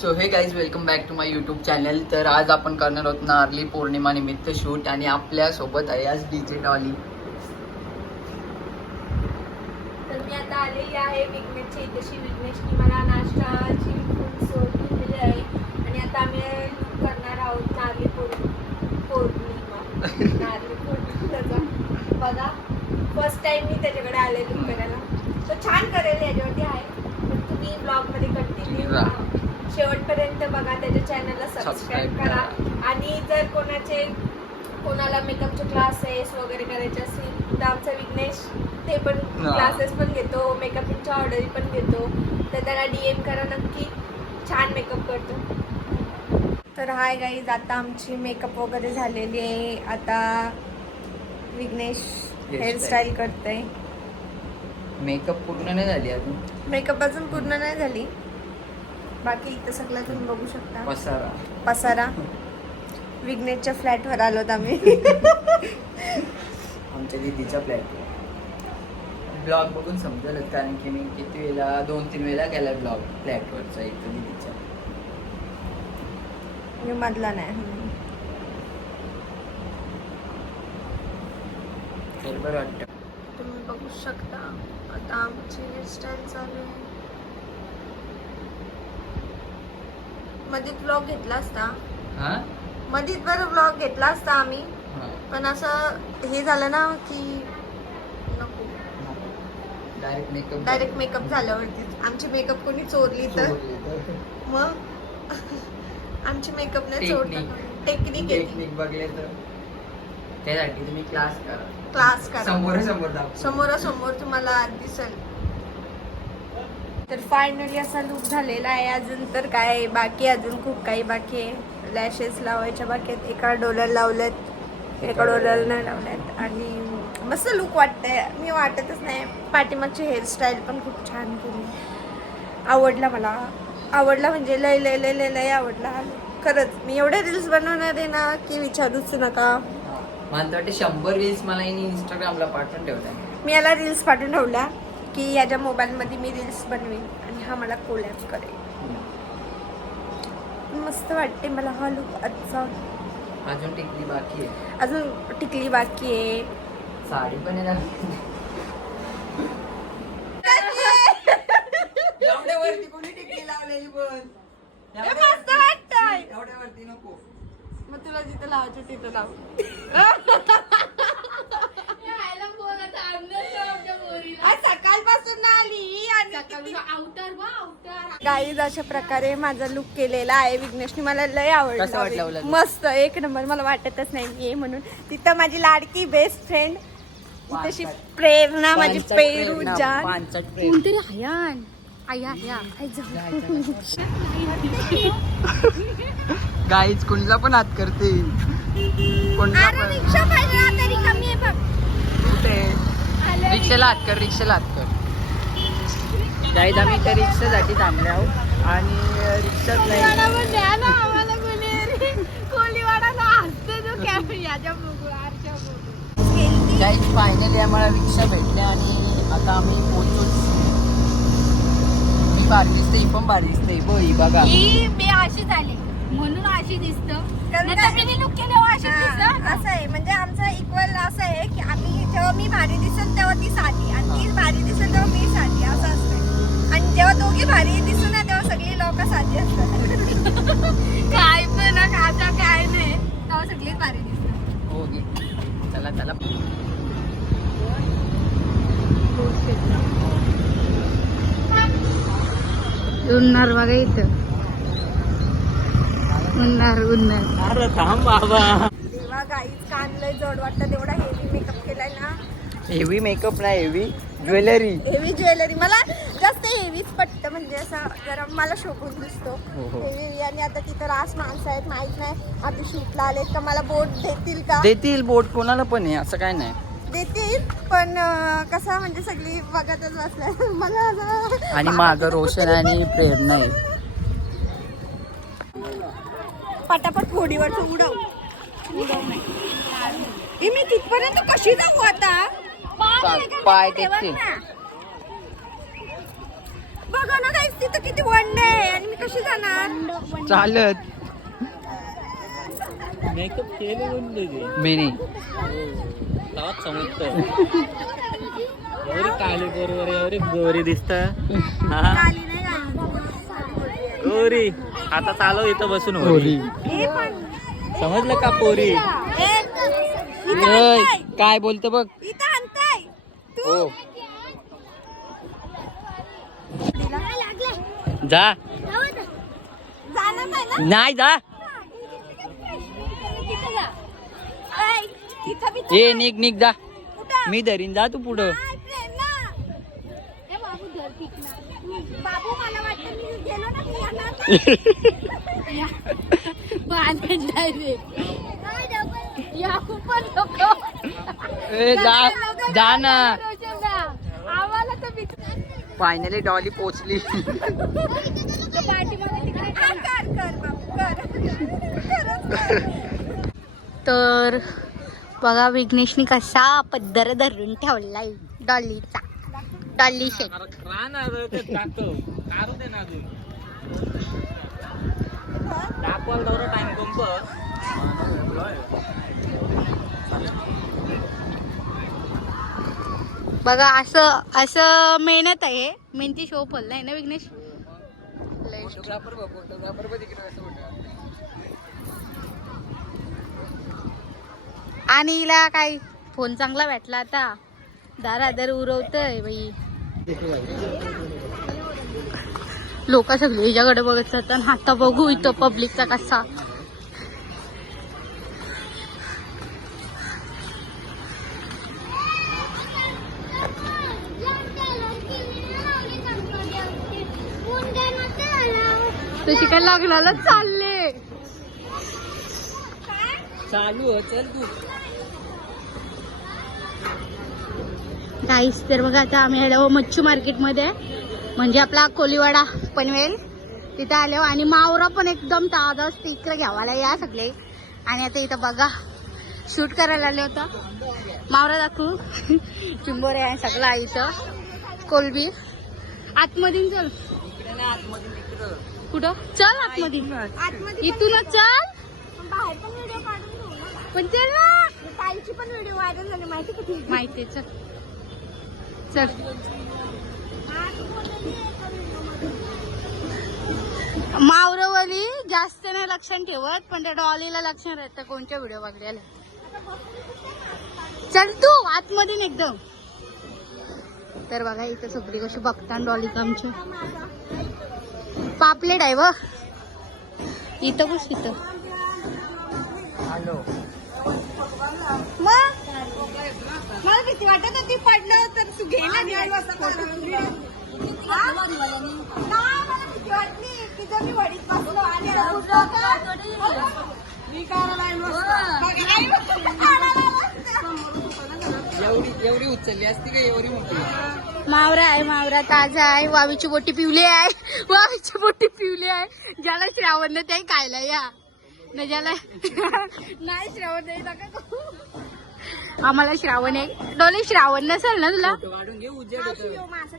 So hey guys welcome back to my YouTube channel तर आज आपण करणार आहोत नारली पौर्णिमा निमित्त शूट आणि आपल्यासोबत आहे आज डीजे डॉली तर मी आता आलेली आहे विघ्नेशच्या इथेशी विघ्नेशनी मला नाश्ताची सोय आहे. आणि आता आम्ही करणार आहोत पौर्णिमा. बघा फर्स्ट टाइम मी त्याच्याकडे करायला छान करेल याच्यावरती आहे. पण तुम्ही ब्लॉगमध्ये कंटिन्यू राहा. शेवटपर्यंत बघा त्याच्या चॅनलला सबस्क्राईब करा. आणि जर कोणाचे कोणाला मेकअपचे क्लासेस वगैरे करायचे असतील तर आमचा विघ्नेश ते पण. क्लासेस पण घेतो मेकअपच्या ऑर्डरी पण घेतो. तर त्याला डीएम करा नक्की छान मेकअप करतो. तर हाय गाईज आता आमची मेकअप वगैरे झालेली आहे. आता विघ्नेश. हेअरस्टाईल करतोय. मेकअप पूर्ण नाही झाली अजून? मेकअप अजून पूर्ण नाही झाली. बाकी इथं सगळं तुम्ही बघू शकता. पसारा. पसारा. विघ्नेशच्या फ्लॅटवर आलोत आम्ही. आमच्या दीदीच्या फ्लॅट. ब्लॉग बघून समजेलच कारण की मी किती वेळा दोन तीन वेळा केला ब्लॉग फ्लॅटवरचा इथं दीदीच्या. मी मधला नाही. बरं वाटतं. तुम्ही बघू शकता. आता आमची हेअरस्टाईल चालू आहे. मधीत ब्लॉग घेतला असता. हा? मधीत बरं ब्लॉग घेतला असता आम्ही. हा. पण असं हे झालं ना की नको. डायरेक्ट मेकअप डायरेक्ट मेकअप झाल्यावरती आमची मेकअप कोणी चोरली तर? मग? आमची मेकअप नाही Technique. टेक्निक येते टेक्निक बघले तर. त्यासाठी तुम्ही क्लास करा. क्लास करा. समोर समोर दाखव. समोरासमोर तुम्हाला दिसेल. तर फायनली असा लुक झालेला आहे. अजून तर काय बाकी अजून खूप काही बाकी आहे. लॅशेस लावायच्या बाकी आहेत. एका डोलर लावलेत एका डोलर नाही लावल्यात. आणि मस्त लुक वाटतंय. मी वाटतच नाही. पाठीमागची हेअरस्टाईल पण खूप छान केली. आवडला मला. आवडला म्हणजे लय लय लय लय लय आवडला. खरंच मी एवढे रील्स बनवणार आहे ना की विचारूच नका. मला वाटते शंभर रील्स मला इंस्टाग्रामला पाठवून ठेवलाय. मी याला रील्स पाठवून ठेवल्या. की याच्या मोबाईलमध्ये मी रील्स बनवेन आणि हा मला कोलॅप करेल. मस्त वाटते मला हा लुक आजचा. अजून टिकली बाकी आहे. अजून टिकली बाकी आहे. साडी पण आहे ना. एवढ्यावरती कोणी टिकली लावलेली पण. मस्त वाटतंय. एवढ्यावरती नको. मग तुला जिथं लावायचं तिथं लाव आज सकाळपासून ना आली आणि गाईज अशा प्रकारे माझा लुक केलेला आहे. विघ्नेशने मला लय कसं वाटलं आवडलं उलट? मस्त. एक नंबर मला वाटतच नाही मी आहे म्हणून. तिथं माझी लाडकी बेस्ट फ्रेंड तशी प्रेरणा माझी पांचट पेरू प्रेरणा, जान. प्रेरणा. कोणतरी हयान आया आया आई जाऊ. गाईच कुणला पण हात करते कोणला अरे पण. रिक्षा पाहिजे ना तरी कमी आहे बघ. कुठे? रिक्षाला हात कर रिक्षाला हात गाईज आम्ही त्या रिक्षासाठी थांबले आहोत. आणि रिक्षात नाही. गाईज फायनली आम्हाला रिक्षा भेटल्या आणि आता आम्ही पोहोचूच. मी भारी दिसते ही पण भारी दिसते. बघ ही बघा. ही मी अशी झाली म्हणून अशी दिसत. हा, दिसत. असं आहे म्हणजे आमचं इक्वल असं आहे की आम्ही जेव्हा मी भारी दिसेल तेव्हा ती साधी आणि ती भारी दिसेल तेव्हा मी साधी असं असतं भारी दिसू ना तेव्हा सगळी लोक साधी असतात. काय पण खाता काय नाही. तेव्हा सगळीच भारी दिसत हो चला चला. उन्हार बघा इथं. उन्हार उन्हार. अरे थांब बाबा. तेव्हा गाईच कान लय जड वाटतं. तेवढा हेवी मेकअप केलाय ना. हेवी मेकअप नाही हेवी ज्वेलरी हेवी ज्वेलरी मला जास्त हेवीच पटतं म्हणजे असं जरा मला शोभून दिसतो. हो, हो. हेवी आणि आता तिथं रास माणसं आहेत माहीत नाही. आधी शूटला आलेत का मला बोट देतील का? देतील बोट कोणाला पण आहे असं काय नाही. देतील पण अं, कसं म्हणजे सगळी बघतच बसल्या मला असं- आणि माग रोशन आणि प्रेरणा आहे पटापट घोडीवर उडव. उडव हे मी तिथपर्यंत कशी जाऊ आता? चाल, पाय टेकतील बघा ना तिथं किती आहे आणि मी कशी जाणार? चालत. मेकअप केले मी नाही समजतं एवढी काली बरोबर एवढी गोरी दिसत. गोरी. आता चालव इथं बसून होरी हे पण. समजलं का पोरी. काय बोलतो बघ. हो जा नाही जा ए निघ निघ जा? मी धरीन जा तू पुढं. बाबू जा ना. फायनली डॉली पोचली. हा, कर कर बाबू कर. तर बघा विघ्नेशनी कसा पद्धर धरून ठेवलाय डॉलीचा. डॉली टाइम कंप बघा असं असं मेहनत आहे. मेहनती शो पडलाय ना विघ्नेश? आणि हिला काय फोन चांगला भेटला आता. दारादर उरवतय बाई. लोक सगळे हिच्याकडे बघत जातात आता बघू इथं पब्लिकचा कसा तर शिकायला लागणारच चालले. चालू हो, चल तू. गाईस तर बघा आता आम्ही आलो मच्छी मार्केटमध्ये. म्हणजे आपला कोलीवाडा पनवेल. तिथे आलो आणि मावरा पण एकदम ताजा असते. इकडे घ्यावाला या सगळे. आणि आता इथं बघा. शूट करायला आले होता. मावरा दाखवू. चिंबोरे आहे सगळं इथं. कोलबी. आतमधून चल. तिकडं कुठं? चल आतमध्ये. आतमध्ये इथूनच चल. पण बाहेर पण व्हिडिओ काढून घेऊ ना. पण चल ना. ताईची पण व्हिडिओ व्हायरल झाली माहिती किती माहिती आहे, चल. चल. मावरवली जास्त नाही लक्षात ठेवत पण त्या डॉलीला लक्षात राहतं कोणत्या व्हिडिओ बघल्याला चल तू आतमधून एकदम. तर बघा इथं सगळी कशी बघता डॉली आमच्या पापलेट आहे व. इथं बस इथं. मला भीती वाटत होती पडलं तर. तू मला भीती वाटली. की जर मी वडीत बसलो. आणि मी एवढी उचलली असती का? एवढी मोठी? मावरा आहे मावरा ताजा आहे वावीची बोटी पिवली आहे वावीची बोटी पिवली आहे. ज्याला श्रावण त्याही खायला या. न ज्याला नाही श्रावण नाही नका. आम्हाला श्रावण आहे. डोले श्रावण नसेल ना तुला?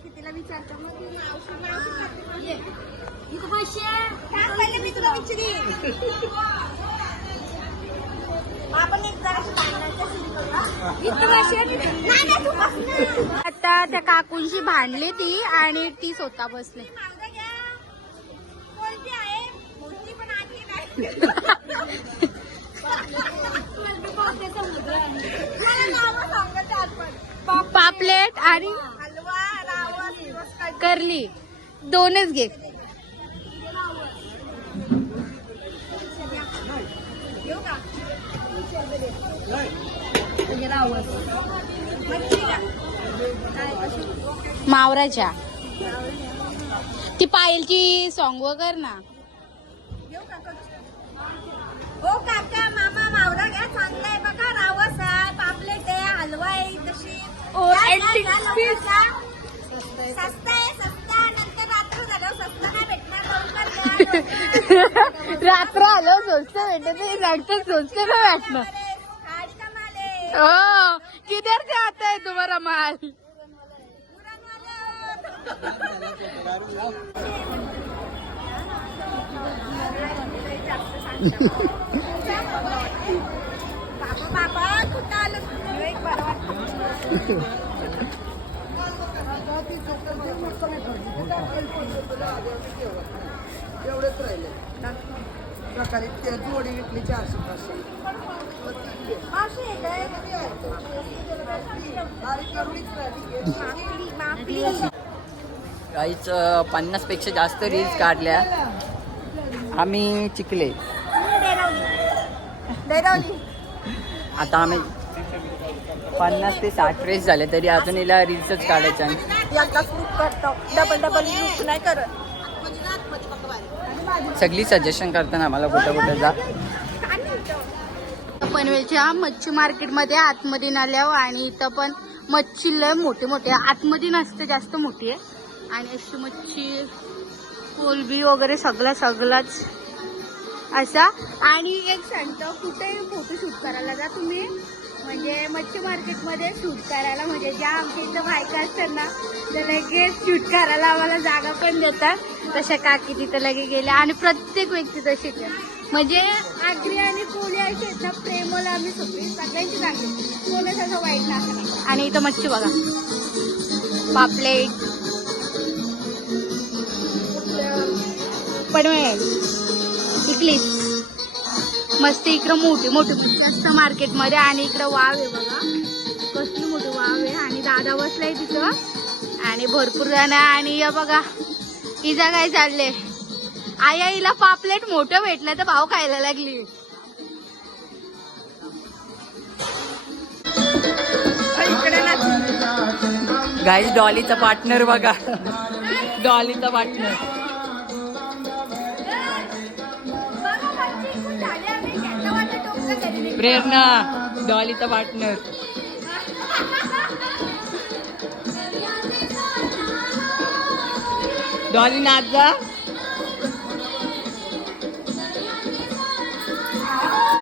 कितीला विचारतो? आता त्या काकूंशी भांडली ती आणि ती स्वतः बसले. पापलेट आणि करली. दोनच घे. मावराच्या. ती पायलची सॉंग वगैरे ना? ओ काका मामा मावरा घ्या चांगला आहे बघा रावस आहे पापलेट आहे हलवा आहे तशी. स्वस्त आहे स्वस्त नंतर रात्र झाल्यावर स्वस्त नाही भेटणार. रात्र आलो स्वस्त भेटत स्वस्त नाही हो किधर से आता है तुम्हारा माल? एवढेच राहिले. प्रकारे ते जोडी विकली चारशे पाचशे मासे आहे काय? बारीक एवढीच राहिली मापली मापली काहीच पन्नासपेक्षा जास्त रील्स काढल्या. आम्ही चिकले आता आम्ही पन्नास ते साठ रेस झाले तरी अजून हिला रील्सच काढायच्या डबल डबल नाही करत सगळी सजेशन करताना आम्हाला कुठं कुठं जा. पनवेलच्या मच्छी मार्केटमध्ये आतमध्ये आल्यावर आणि इथं पण मच्छी लय मोठी मोठी आतमध्ये नसते जास्त मोठी आहे. आणि अशी मच्छी कोलबी वगैरे सगळं सगळंच. असा. आणि एक सांगतो कुठेही फोटो शूट करायला जा तुम्ही. म्हणजे मच्छी मार्केटमध्ये शूट करायला म्हणजे ज्या आमच्या इथं बायका असतात ना तर लगेच शूट करायला आम्हाला जागा पण देतात. तशा काकी तिथं लगे गेल्या. आणि प्रत्येक व्यक्ती तशी आहे म्हणजे आगरी आणि कोळी अशी आहेत ना प्रेमला आम्ही सगळी सगळ्यांची लागली असं वाईट नाही आणि इथं मच्छी बघा. पापलेट. पनवेल. इकलीच मस्त इकडं मोठी मोठी मस्त मार्केटमध्ये आणि इकडं वाव आहे बघा. कसली मोठी वाव आहे. आणि दादा बसलाय तिथं. आणि भरपूर जण आणि या बघा इजा काय चालले आई आईला पापलेट मोठं भेटलं तर भाव खायला लागली. गाई डॉलीचा पार्टनर बघा. डॉलीचा पार्टनर प्रेरणा डॉलीचा पार्टनर डॉली नाच जा.